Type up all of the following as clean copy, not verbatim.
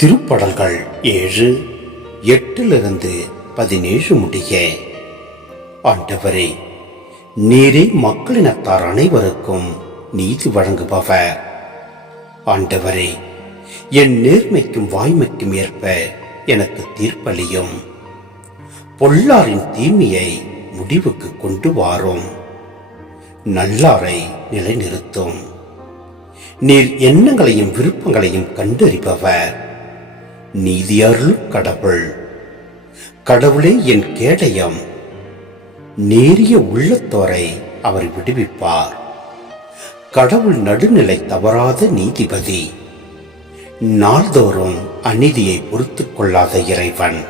திருப்படல்கள் 7:8-17 முடிய. ஆண்டவரே, நீரே மக்களினத்தார் அனைவருக்கும் நீதி வழங்குபவர். ஆண்டவரே, என் நேர்மைக்கும் வாய்மைக்கும் ஏற்ப எனக்கு தீர்ப்பளியும். பொல்லாரின் தீமையை முடிவுக்கு கொண்டு வாரும், நல்லாரை நிலைநிறுத்தும். நீர் எண்ணங்களையும் விருப்பங்களையும் கண்டறிபவர். நீதியருளும் கடவுள். கடவுளே என் கேடயம். நேரிய உள்ளத்தோரை அவர் விடுவிப்பார். கடவுள் நடுநிலை தவறாத நீதிபதி. நாள்தோறும் அநீதியை பொறுத்துக் கொள்ளாத இறைவன்.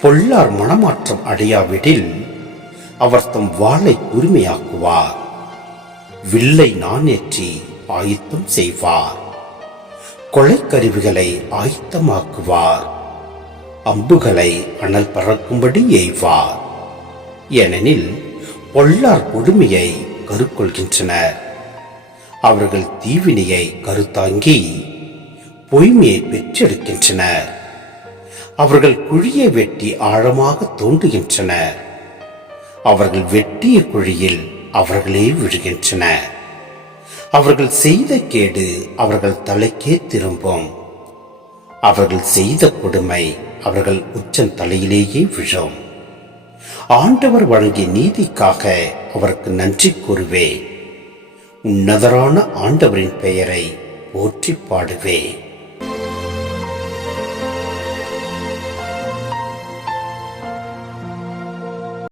பொல்லார் மனமாற்றம் அடையாவிடில் அவர் தம் வாளை உரிமையாக்குவார். வில்லை நாணேற்றி ஆயத்தம் செய்வார். கொலைக்கருவிகளை ஆயத்தமாக்குவார். அம்புகளை அனல் பறக்கும்படி எய்வார். ஏனெனில் பொல்லார் கொடுமையை கருக்கொள்கின்றனர். அவர்கள் தீவினையை கருத்தாங்கி பொய்மையை பெற்றெடுக்கின்றனர். அவர்கள் குழியை வெட்டி ஆழமாக தோண்டுகின்றனர். அவர்கள் வெட்டிய குழியில் அவர்களே விழுகின்றனர். அவர்கள் செய்த கேடு அவர்கள் தலைக்கே திரும்பும். அவர்கள் செய்த கொடுமை அவர்கள் உச்சன் தலையிலேயே விழும். ஆண்டவர் வழங்கிய நீதிக்காக அவருக்கு நன்றி கூறுவே. உன்னதரான ஆண்டவரின் பெயரை போற்றி பாடுவே.